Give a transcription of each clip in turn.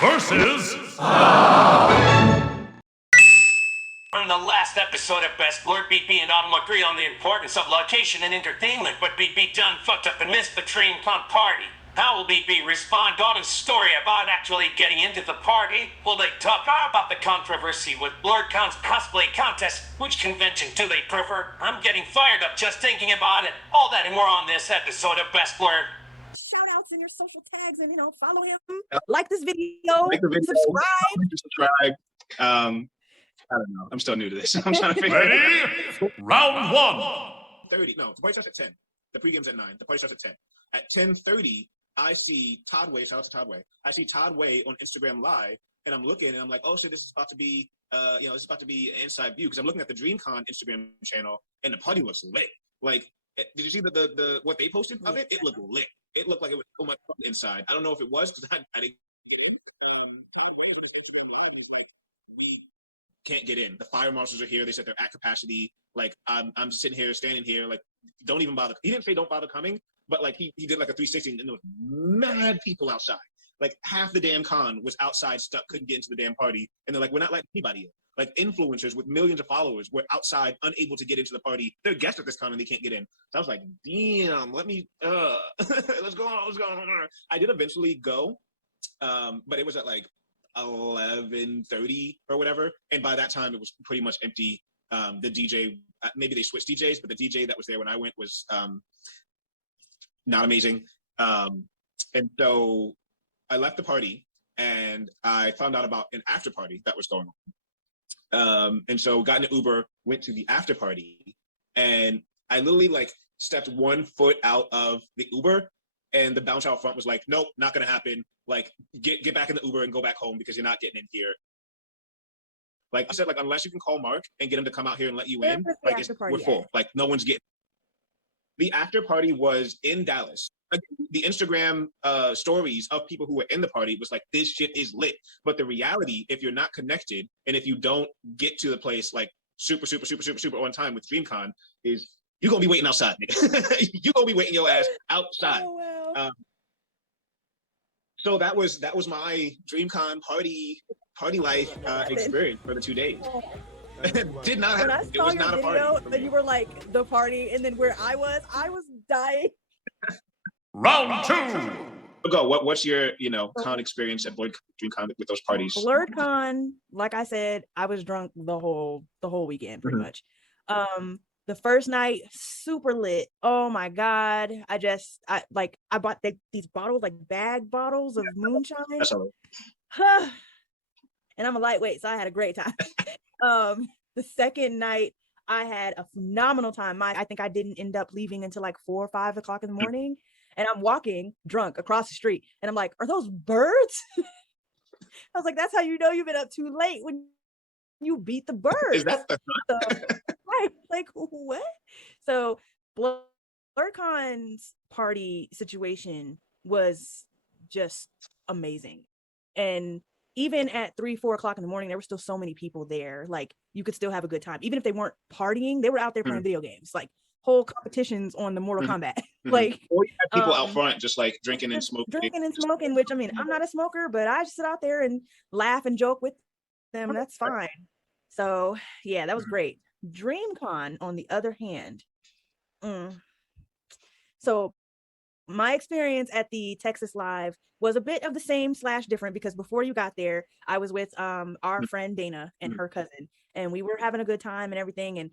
versus... On the last episode of Best Blurred, BB and Autumn agree on the importance of location and entertainment, but BB done fucked up and missed the Dreamcon Party. How will BB respond to Autumn's story about actually getting into the party? Will they talk about the controversy with blerdcon's cosplay contest? Which convention do they prefer? I'm getting fired up just thinking about it. All that and more on this episode of Best Blurred. Shout outs in your social tags and, follow him. Like this video. Like the video. Subscribe. I don't know. I'm still new to this. I'm trying to figure it out. Ready? Round one. 30. No, the party starts at 10. The pregame's at 9. The party starts at 10. At 10:30, I see Todd Way. Shout out to Todd Way. I see Todd Way on Instagram Live, and I'm looking, and I'm like, oh shit, this is about to be, this is about to be an inside view, because I'm looking at the Dreamcon Instagram channel, and the party looks lit. Like, did you see the what they posted of it? It looked lit. It looked like it was so much fun inside. I don't know if it was because I didn't get in. Todd Way for this Instagram Live, and he's like, we can't get in. The fire marshals are here. They said they're at capacity. Like, I'm sitting here, standing here. Like, don't even bother. He didn't say don't bother coming, but like he did like a 360, and there was mad people outside. Like half the damn con was outside, stuck, couldn't get into the damn party. And they're like, we're not letting anybody in. Like influencers with millions of followers were outside, unable to get into the party. They're guests at this con and they can't get in. So I was like, damn, let me, let's go on. I did eventually go, but it was at like 11:30 or whatever, and by that time it was pretty much empty. The DJ, maybe they switched DJs, but the DJ that was there when I went was not amazing. And so I left the party and I found out about an after party that was going on. And so got in an Uber, went to the after party, and I literally like stepped 1 foot out of the Uber, and the bouncer out front was like, nope, not gonna happen. Like, get back in the Uber and go back home because you're not getting in here. Like I said, like, unless you can call Mark and get him to come out here and let you in, like, we're full. Like, no one's getting. The after party was in Dallas. Like, the Instagram stories of people who were in the party was like, this shit is lit. But the reality, if you're not connected and if you don't get to the place like super on time with Dreamcon, is you're gonna be waiting outside, nigga. You're gonna be waiting your ass outside. Oh, wow. So that was my Dreamcon party life experience for the 2 days. Did not happen. When I saw it was your not video, a party. and you were like the party, and then where I was dying. Round two. Go. What's your con experience at Dreamcon with those parties? blerdcon, like I said, I was drunk the whole weekend pretty much. The first night, super lit. Oh my god! I bought these bottles, like bag bottles of moonshine. That's all right. And I'm a lightweight, so I had a great time. The second night, I had a phenomenal time. I think I didn't end up leaving until like 4 or 5 o'clock in the morning. And I'm walking drunk across the street, and I'm like, "Are those birds?" I was like, "That's how you know you've been up too late, when you beat the birds." Is that the right? Like, what? So blerdcon's party situation was just amazing, and even at 3, 4 o'clock in the morning, there were still so many people there. Like, you could still have a good time, even if they weren't partying. They were out there playing video games, like whole competitions on the Mortal Kombat. Like, or you had people out front just like drinking and smoking. Which, I mean, I'm not a smoker, but I just sit out there and laugh and joke with them. That's fine. So yeah, that was great. Dreamcon, on the other hand, so my experience at the Texas Live was a bit of the same / different, because before you got there, I was with our friend Dana and her cousin, and we were having a good time and everything. And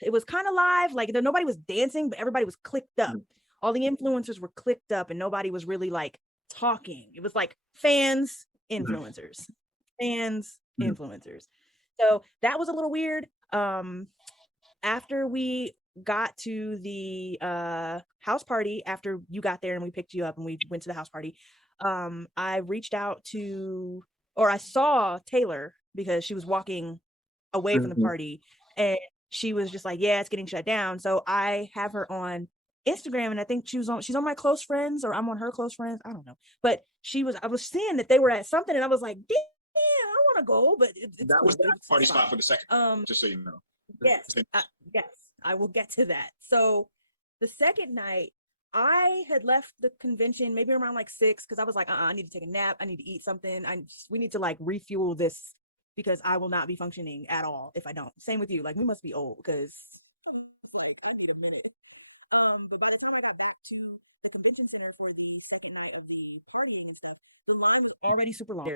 it was kind of live, like nobody was dancing, but everybody was clicked up. All the influencers were clicked up, and nobody was really like talking. It was like fans, influencers, influencers. So that was a little weird. After we got to the house party, after you got there and we picked you up and we went to the house party, I reached out to, or I saw Taylor, because she was walking away from the party, and she was just like, yeah, it's getting shut down. So I have her on Instagram, and I think she's on my close friends, or I'm on her close friends, I don't know, but I was seeing that they were at something, and I was like, damn, I want to go, but it's that was the party spot for the second, just so you know. Yes, I will get to that. So the second night, I had left the convention maybe around like 6 because I was like, I need to take a nap. I need to eat something. We need to like refuel this because I will not be functioning at all if I don't. Same with you. Like we must be old because I'm like I need a minute. But by the time I got back to the convention center for the second night of the partying and stuff, the line was already super long.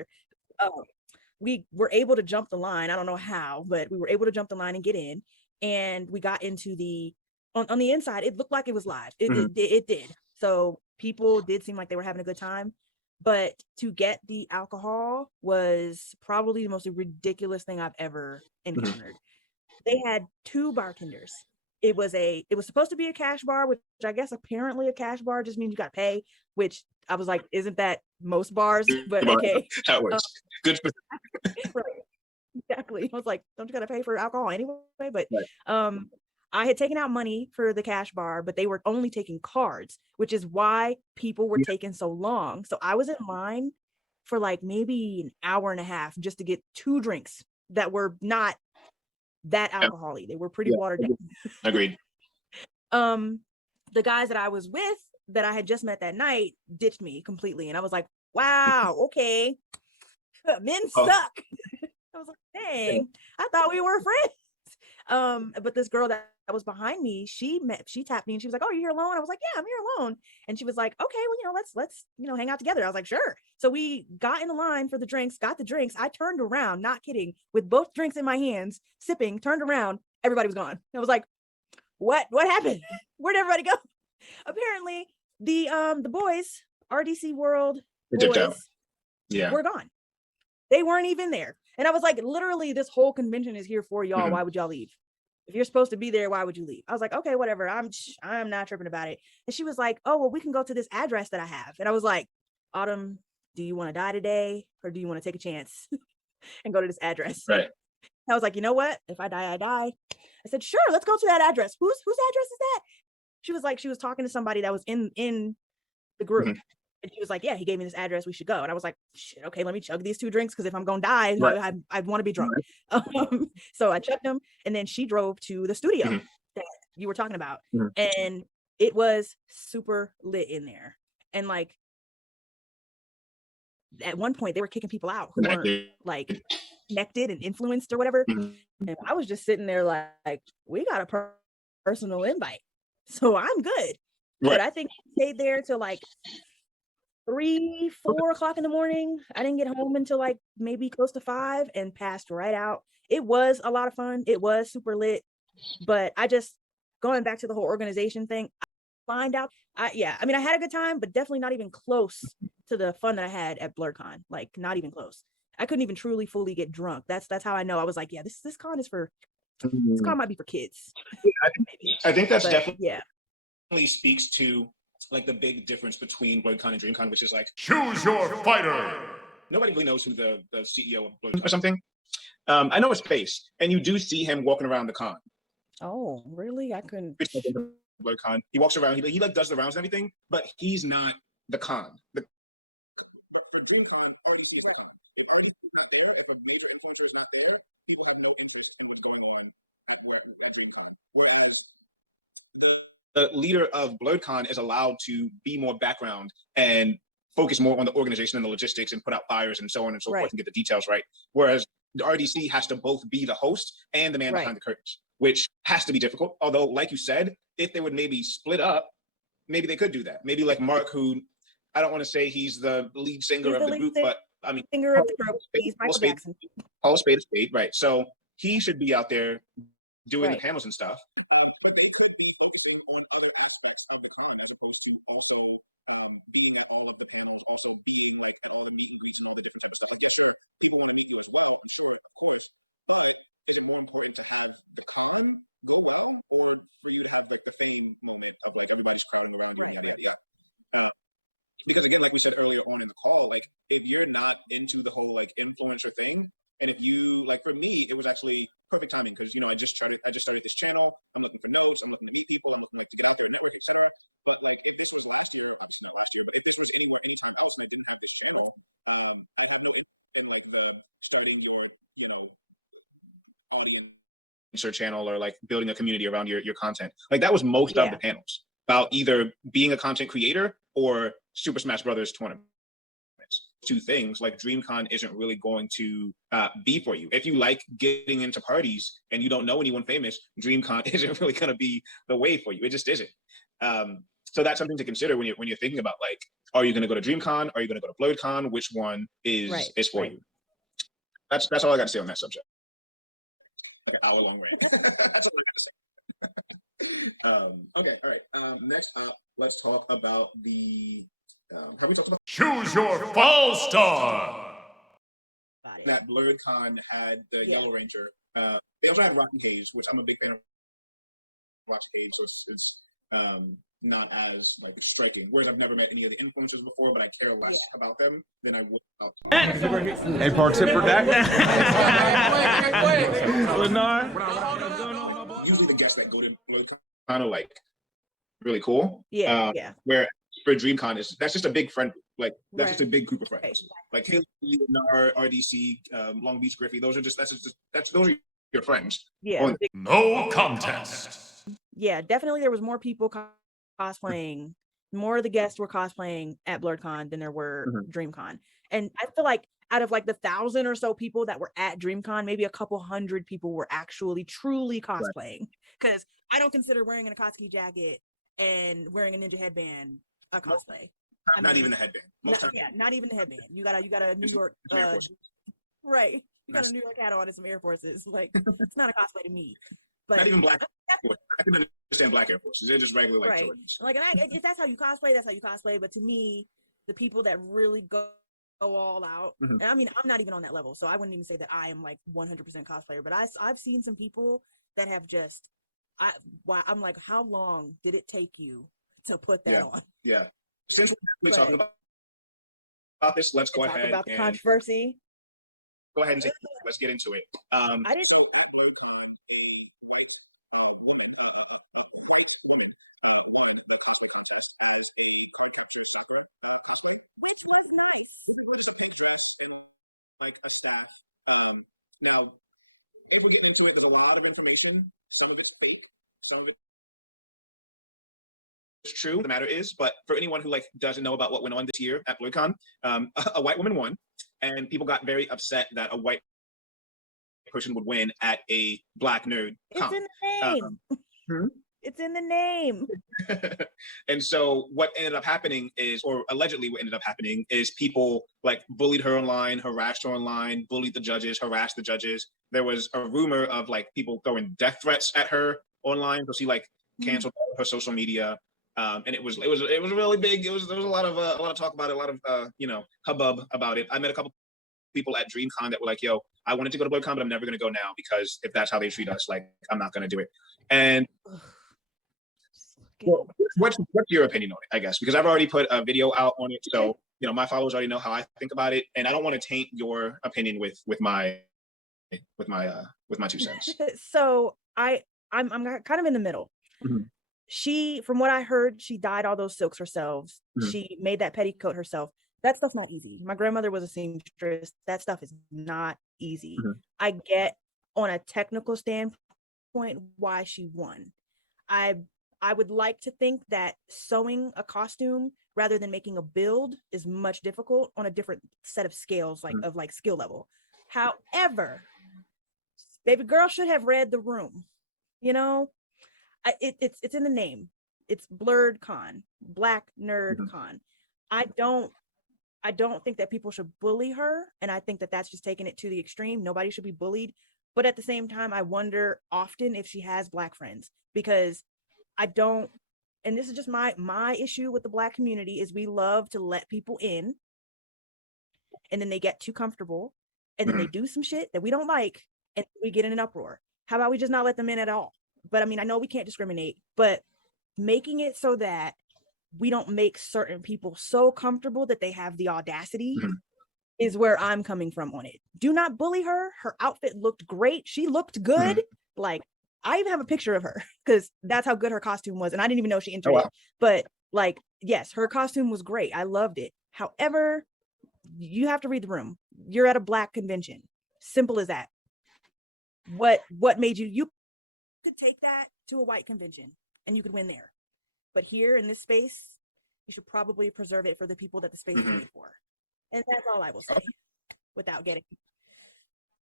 We were able to jump the line. I don't know how, but we were able to jump the line and get in. And we got into the on the inside. It looked like it was live. It did. So people did seem like they were having a good time. But to get the alcohol was probably the most ridiculous thing I've ever encountered. They had 2 bartenders. It was supposed to be a cash bar, which I guess apparently a cash bar just means you got to pay, which I was like, isn't that most bars? But okay. That works. Good. Right. Exactly. I was like, don't you got to pay for alcohol anyway? But right. I had taken out money for the cash bar, but they were only taking cards, which is why people were taking so long. So I was in line for like maybe an hour and a half just to get 2 drinks that were not that alcohol-y. They were pretty watered down. Agreed. The guys that I was with that I had just met that night ditched me completely. And I was like, wow, okay. Men suck. I was like, dang, I thought we were friends. But this girl that was behind me, she tapped me and she was like, oh, you're here alone? I was like, yeah, I'm here alone. And she was like, okay, well, let's hang out together. I was like, sure. So we got in the line for the drinks, got the drinks. I turned around, not kidding, with both drinks in my hands, sipping, turned around, everybody was gone. I was like, what happened? Where'd everybody go? Apparently the boys, RDC World boys, were gone. They weren't even there. And I was like, literally, this whole convention is here for y'all. Why would y'all leave? If you're supposed to be there, why would you leave? I was like, okay, whatever. I'm not tripping about it. And she was like, oh, well, we can go to this address that I have. And I was like, Autumn, do you want to die today? Or do you want to take a chance and go to this address? Right. I was like, you know what? If I die, I die. I said, sure, let's go to that address. Whose address is that? She was like, she was talking to somebody that was in the group. And she was like, yeah, he gave me this address. We should go. And I was like, shit, okay, let me chug these 2 drinks. Because if I'm going to die, I want to be drunk. So I chugged them. And then she drove to the studio that you were talking about. And it was super lit in there. And like, at one point, they were kicking people out who weren't like connected and influenced or whatever. And I was just sitting there like we got a personal invite. So I'm good. But I think I stayed there till like 3, 4 o'clock in the morning. I didn't get home until like maybe close to 5 and passed right out. It was a lot of fun. It was super lit. But I just, going back to the whole organization thing, I find out, I had a good time, but definitely not even close to the fun that I had at blerdcon. Like not even close. I couldn't even truly fully get drunk. That's how I know. I was like, yeah, this con is for, this con might be for kids. I think that's definitely speaks to like the big difference between blerdcon and Dreamcon, which is like choose your fighter. Nobody really knows who the CEO of blerdcon or something. I know his face, and you do see him walking around the con. Oh, really? I couldn't. blerdcon. He walks around. He like does the rounds and everything, but he's not the con. But for Dreamcon, RDC is on. If RDC is not there, if a major influencer is not there, people have no interest in what's going on at Dreamcon. Whereas the leader of blerdcon is allowed to be more background and focus more on the organization and the logistics and put out fires and so on and so forth and get the details right. Whereas the RDC has to both be the host and the man behind the curtains, which has to be difficult. Although, like you said, if they would maybe split up, maybe they could do that. Maybe like Mark, who I don't want to say he's the lead singer of the group, but I mean, singer of the group, he's Michael Jackson. Call a spade, right? So he should be out there doing the panels and stuff. But they could be focusing on other aspects of the con as opposed to also being at all of the panels, also being like at all the meet and greets and all the different types of stuff. Yes, sure, people want to meet you as well, I'm sure, of course. But is it more important to have the con go well, or for you to have like the fame moment of like everybody's crowding around you? Because again, like we said earlier on in the call, like if you're not into the whole like influencer thing, and if you like, for me, it was actually perfect timing because I just started this channel. I'm looking for notes. I'm looking to meet people. I'm looking to get out there, network, etc. But like, if this was last year, obviously not last year, but if this was anytime else, and I didn't have this channel, I had no interest in like the starting your audience channel or like building a community around your content. Like that was most of the panels. about either being a content creator or Super Smash Brothers tournament. Two things, like Dreamcon isn't really going to be for you. If you like getting into parties and you don't know anyone famous, Dreamcon isn't really going to be the way for you. It just isn't. So that's something to consider when you're thinking about, like, are you going to go to Dreamcon? Are you going to go to blerdcon? Which one is for you? That's all I got to say on that subject. Like an hour-long rant. That's all I got to say. Okay, all right. Next up, let's talk about the. Choose your fall star. That blerdcon had the Yellow Ranger. They also had Rocky Cage, which I'm a big fan of. Rocky Cage, so it's not as like striking. Whereas I've never met any of the influencers before, but I care less about them than I would about. Hey, Park Sipper back. Usually the guests that go to blerdcon kind of like really cool. Yeah. Where for Dreamcon that's just a big friend group. Like that's just a big group of friends. Like Haley, Leonard, RDC, Long Beach Griffey. Those are your friends. Yeah. No contest. Yeah, definitely. There was more people cosplaying. More of the guests were cosplaying at blerdcon than there were Dreamcon. And I feel like out of like the 1,000 or so people that were at Dreamcon, maybe a couple hundred people were actually truly cosplaying. Because I don't consider wearing an Akatsuki jacket and wearing a ninja headband a cosplay. Not even the headband. Not even the headband. You got a New York right. You got a New York hat on and some Air Forces. Like, it's not a cosplay to me. But not even black. I can understand black Air Forces. They're just regular like Jordans. Like, if that's how you cosplay, that's how you cosplay. But to me, the people that really go all out, and I mean, I'm not even on that level, so I wouldn't even say that I am like 100% cosplayer. But I've seen some people that have just, I'm like, how long did it take you to put that on? Yeah. Since we're talking about this, let's go ahead about the controversy. Go ahead and let's get into it. I didn't. So at blerdcon, a white woman won the cosplay contest as a card capture Sakura cosplay, which was nice. It looks like he's dressed in like a staff. Now, if we're getting into it, there's a lot of information. Some of it's fake. Some of it is true. The matter is, but for anyone who like doesn't know about what went on this year at blerdcon, a white woman won, and people got very upset that a white person would win at a black nerd con. It's in the name. It's in the name. And so what ended up happening is, or allegedly what ended up happening is, people like bullied her online, harassed her online, bullied the judges, harassed the judges. There was a rumor of like people throwing death threats at her online, so she like canceled her social media. And it was really big. There was a lot of talk about it, a lot of hubbub about it. I met a couple people at Dreamcon that were like, "Yo, I wanted to go to blerdcon, but I'm never going to go now because if that's how they treat us, like I'm not going to do it." And well, what's your opinion on it? I guess because I've already put a video out on it, so my followers already know how I think about it, and I don't want to taint your opinion with my 2 cents. So I'm kind of in the middle. She, from what I heard, she dyed all those silks herself. She made that petticoat herself. That stuff's not easy. My grandmother was a seamstress. That stuff is not easy. I get on a technical standpoint why she won. I would like to think that sewing a costume rather than making a build is much difficult on a different set of scales, like of like skill level. However, baby girl should have read the room. It's in the name. It's blerdcon, Black Nerd Con. I don't think that people should bully her, and I think that that's just taking it to the extreme. Nobody should be bullied, but at the same time, I wonder often if she has Black friends, because I don't. And this is just my issue with the Black community is we love to let people in, and then they get too comfortable, and then they do some shit that we don't like, and we get in an uproar. How about we just not let them in at all? But I mean, I know we can't discriminate, but making it so that we don't make certain people so comfortable that they have the audacity is where I'm coming from on it. Do not bully her. Her outfit looked great. She looked good. Like, I even have a picture of her because that's how good her costume was. And I didn't even know she entered it. But like, yes, her costume was great. I loved it. However, you have to read the room. You're at a Black convention. Simple as that. What made you could take that to a white convention and you could win there. But here in this space, you should probably preserve it for the people that the space is made for. And that's all I will say without getting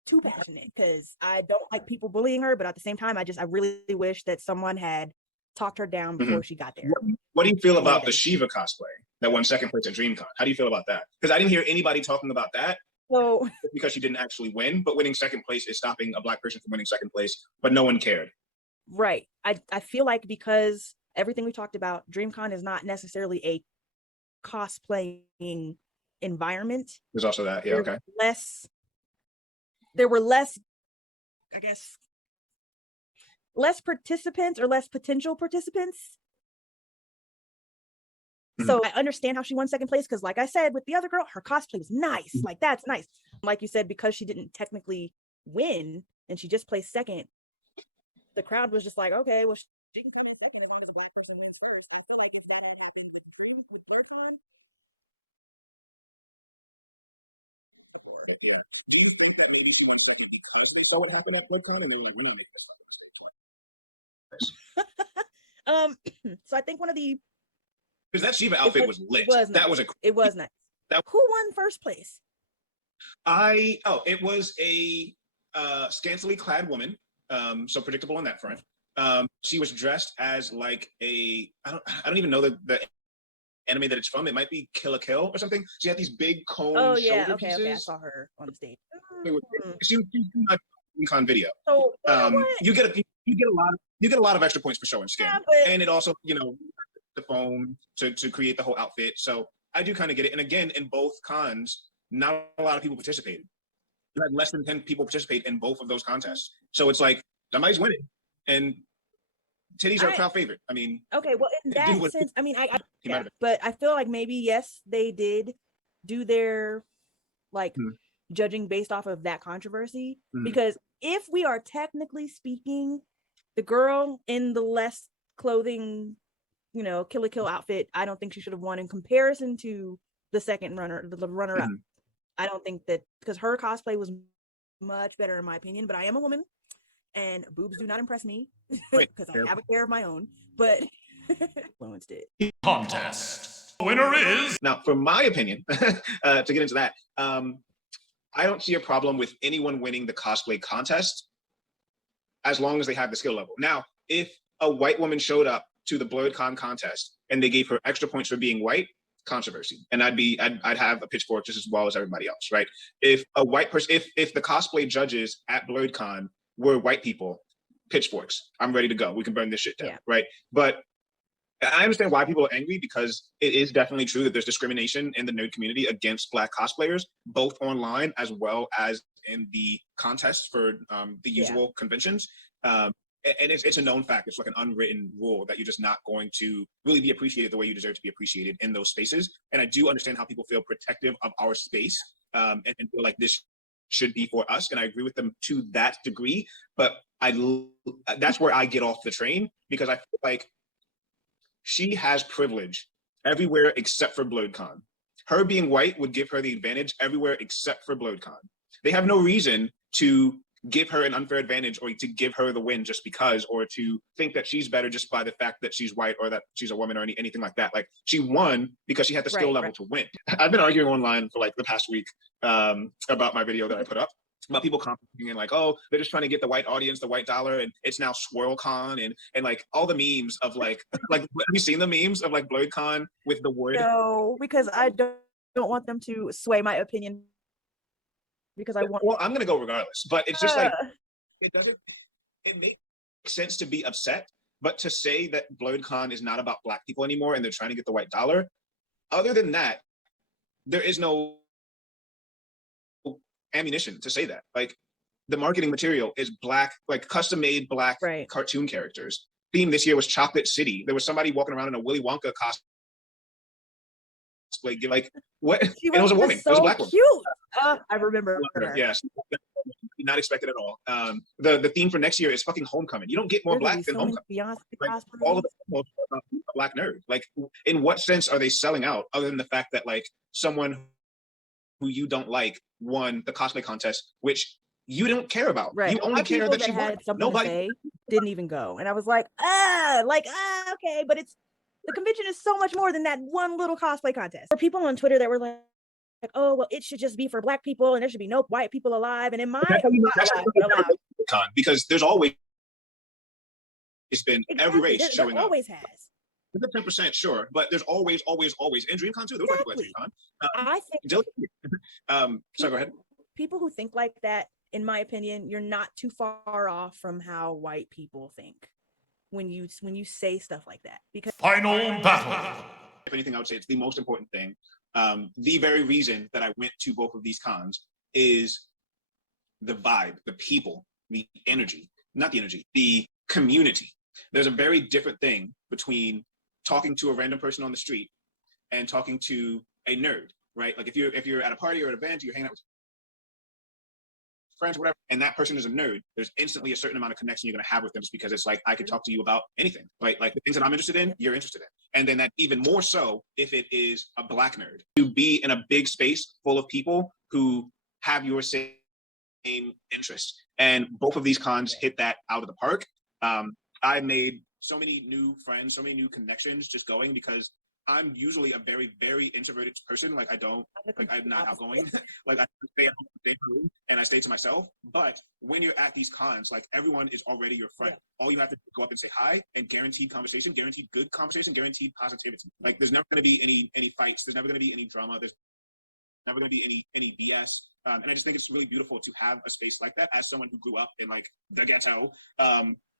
too passionate, because I don't like people bullying her, but at the same time, I really wish that someone had talked her down before she got there. What do you feel about the Shiva cosplay that won second place at Dreamcon? How do you feel about that? Because I didn't hear anybody talking about that. So, because she didn't actually win, but winning second place is stopping a Black person from winning second place, but no one cared. Right. I feel like because everything we talked about, Dreamcon is not necessarily a cosplaying environment. There's also that, yeah, okay. There were less, I guess, less participants or less potential participants. So I understand how she won second place, because like I said, with the other girl, her cosplay was nice. Like, that's nice. Like you said, because she didn't technically win and she just placed second, the crowd was just like, okay, well, she can come in second as long as a Black person wins first. I feel like if that happened with blerdcon. Yeah. Do you think that maybe she won second because they saw what happened at blerdcon and they were like, we're not making this stage? So I think one of the, because that Shiva outfit was lit. It was nice. Who won first place? It was a scantily clad woman. So predictable on that front. She was dressed as like I don't even know the anime that it's from. It might be Kill la Kill or something. She had these big cone shoulder pieces. Okay, I saw her on the stage. She was my Dreamcon video. So you get a lot of extra points for showing skin, and it also the foam to create the whole outfit. So I do kind of get it. And again, in both cons, not a lot of people participated. You had less than 10 people participate in both of those contests. So it's like somebody's winning, and titties are a crowd favorite. I mean, okay, well, in that sense, I mean, but I feel like maybe yes, they did do their judging based off of that controversy, because if we are technically speaking, the girl in the less clothing, Kill la Kill outfit, I don't think she should have won in comparison to the second runner, the runner up. I don't think that, because her cosplay was much better in my opinion, but I am a woman and boobs do not impress me because I have a pair of my own, but influenced it. Contest. Winner is... Now, for my opinion, to get into that, I don't see a problem with anyone winning the cosplay contest as long as they have the skill level. Now, if a white woman showed up to the blerdcon contest and they gave her extra points for being white, controversy, and I'd have a pitchfork just as well as everybody else, right? If a white person, if the cosplay judges at blerdcon were white people, pitchforks, I'm ready to go. We can burn this shit down, right? But I understand why people are angry, because it is definitely true that there's discrimination in the nerd community against Black cosplayers, both online as well as in the contests for the usual conventions. And it's a known fact. It's like an unwritten rule that you're just not going to really be appreciated the way you deserve to be appreciated in those spaces. And I do understand how people feel protective of our space and feel like this should be for us. And I agree with them to that degree. But that's where I get off the train, because I feel like she has privilege everywhere except for blerdcon. Her being white would give her the advantage everywhere except for blerdcon. They have no reason to give her an unfair advantage or to give her the win just because, or to think that she's better just by the fact that she's white or that she's a woman or anything like that. Like, she won because she had the skill level to win. I've been arguing online for like the past week about my video that I put up, about people commenting and like, oh, they're just trying to get the white audience, the white dollar, and it's now SwirlCon and like all the memes of like have you seen the memes of like blerdcon with the word? No, because I don't want them to sway my opinion. Because well, I'm gonna go regardless, but it's just like it makes sense to be upset, but to say that blerdcon is not about Black people anymore and they're trying to get the white dollar, other than that, there is no ammunition to say that. Like, the marketing material is Black, like custom made Black cartoon characters. Theme this year was Chocolate City. There was somebody walking around in a Willy Wonka cosplay, like what? And it was a woman. So it was a Black woman. Cute. I remember her. Yes, not expected at all. The theme for next year is fucking Homecoming. You don't get more Black than Homecoming. Like, all of the Black nerd. Like, in what sense are they selling out, other than the fact that like someone who you don't like won the cosplay contest, which you don't care about. Right. You only care that she won. Nobody didn't even go, and I was like, okay, but it's The convention is so much more than that one little cosplay contest. There were people on Twitter that were like, oh, well, it should just be for Black people and there should be no white people alive. And in my con, because there's always been every race showing there up. Always has. 10%, sure, but there's always in Dreamcon too. There were people at Dreamcon. I think. So go ahead. People who think like that, in my opinion, you're not too far off from how white people think when you say stuff like that. Because Final battle. If anything, I would say it's the most important thing. The very reason that I went to both of these cons is the vibe, the people, the energy, not the energy, the community. There's a very different thing between talking to a random person on the street and talking to a nerd, right? Like if you're at a party or an event, you're hanging out with friends, whatever, and that person is a nerd, there's instantly a certain amount of connection you're going to have with them, just because it's like, I could talk to you about anything, right? Like the things that I'm interested in, you're interested in. And then that even more so if it is a Black nerd. To be in a big space full of people who have your same interests. And both of these cons hit that out of the park. I made so many new friends, so many new connections just going, because I'm usually a very, very introverted person. Like I'm not outgoing. Like I stay at home, stay in my room, and I stay to myself. But when you're at these cons, like everyone is already your friend. Yeah. All you have to do is go up and say hi, and guaranteed conversation, guaranteed good conversation, guaranteed positivity. Like there's never going to be any fights. There's never going to be any drama. There's never going to be any BS. And I just think it's really beautiful to have a space like that as someone who grew up in like the ghetto.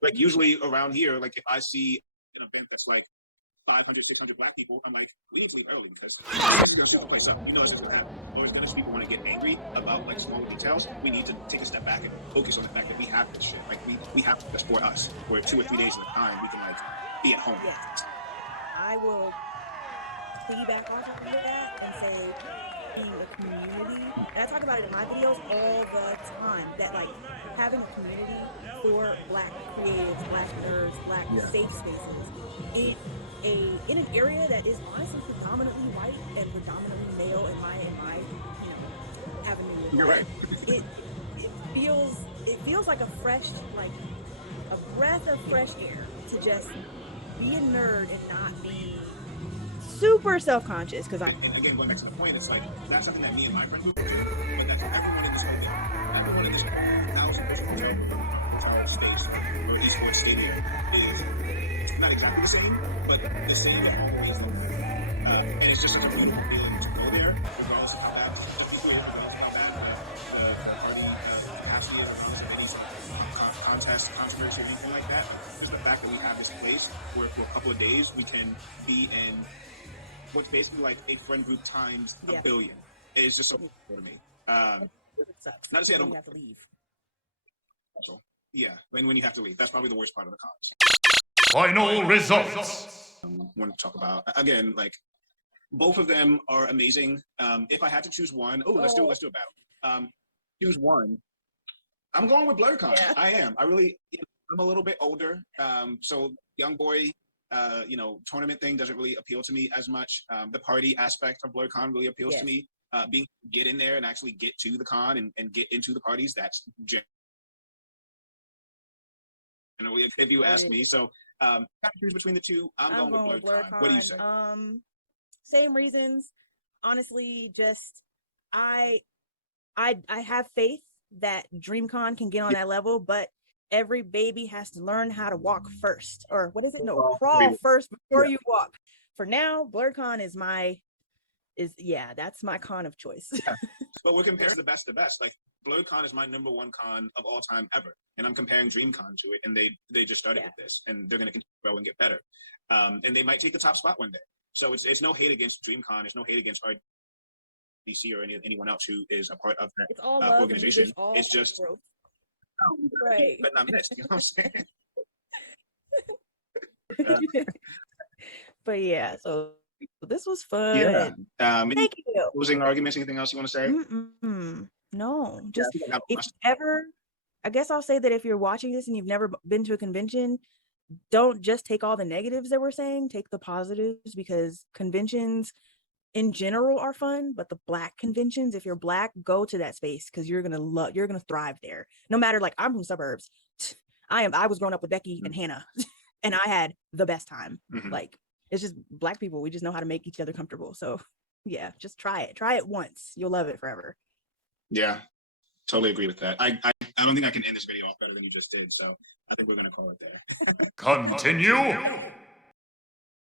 Like usually around here, like if I see an event that's like 500, 600 Black people, I'm like, we need to leave early because you're going to the place up. You know that's going to happen. Or as much as people want to get angry about like small details, we need to take a step back and focus on the fact that we have this shit. Like we have this for us, where 2 or 3 days at a time we can like be at home. Yeah. I will piggyback off of that and say being a community, and I talk about it in my videos all the time, that like having a community for Black creatives, Black nerds, Black safe spaces in an area that is honestly predominantly white and predominantly male in my avenue. You're right. It feels like a breath of fresh air to just be a nerd and not be super self-conscious, because and again, going back to the point, it's like that's something that me and my friend group do, but that's everyone in this whole thing. Everyone in this 1,000-person space or esports stadium is not exactly the same, but the same as always. And it's just such a beautiful feeling to go there, regardless of how bad, just be clear, regardless of how bad the party capacity is, regardless of any sort of contest, controversy, or anything like that. Just the fact that we have this place where for a couple of days we can be in what's basically like a friend group times a billion. It's just so cool to me. Not to say I don't have to leave. Yeah, when you have to leave, that's probably the worst part of the cons. Final results. I want to talk about again, like both of them are amazing. If I had to choose one, let's do a battle. Choose one. I'm going with blerdcon. Yeah. I am. I'm a little bit older, so young boy. Tournament thing doesn't really appeal to me as much. The party aspect of blerdcon really appeals to me. Get in there and actually get to the con and get into the parties. That's generally, if you ask me. So, choose between the two. I'm going with blerdcon. What do you say? Same reasons. Honestly, just I have faith that Dreamcon can get on that level, but every baby has to learn how to walk first, or what is it? No, crawl first before you walk. For now, blerdcon that's my con of choice. But we're comparing the best to best. Like blerdcon is my number one con of all time ever, and I'm comparing Dreamcon to it, and they just started with this, and they're going to continue to grow and get better, and they might take the top spot one day. So it's no hate against Dreamcon, it's no hate against RDC or anyone else who is a part of that organization. It's just growth. Right, but not missed. You know what I'm saying? But yeah, so this was fun. Yeah. Thank you. Closing arguments? Anything else you want to say? No. Just I guess I'll say that if you're watching this and you've never been to a convention, don't just take all the negatives that we're saying. Take the positives, because conventions in general are fun, but the Black conventions, if you're Black, go to that space, because you're gonna thrive there. No matter, like, I'm from suburbs. I was growing up with Becky and Hannah, and I had the best time. Like, It's just Black people. We just know how to make each other comfortable. So yeah, just try it. Try it once. You'll love it forever. Yeah, totally agree with that. I don't think I can end this video off better than you just did. So I think we're gonna call it there. Continue.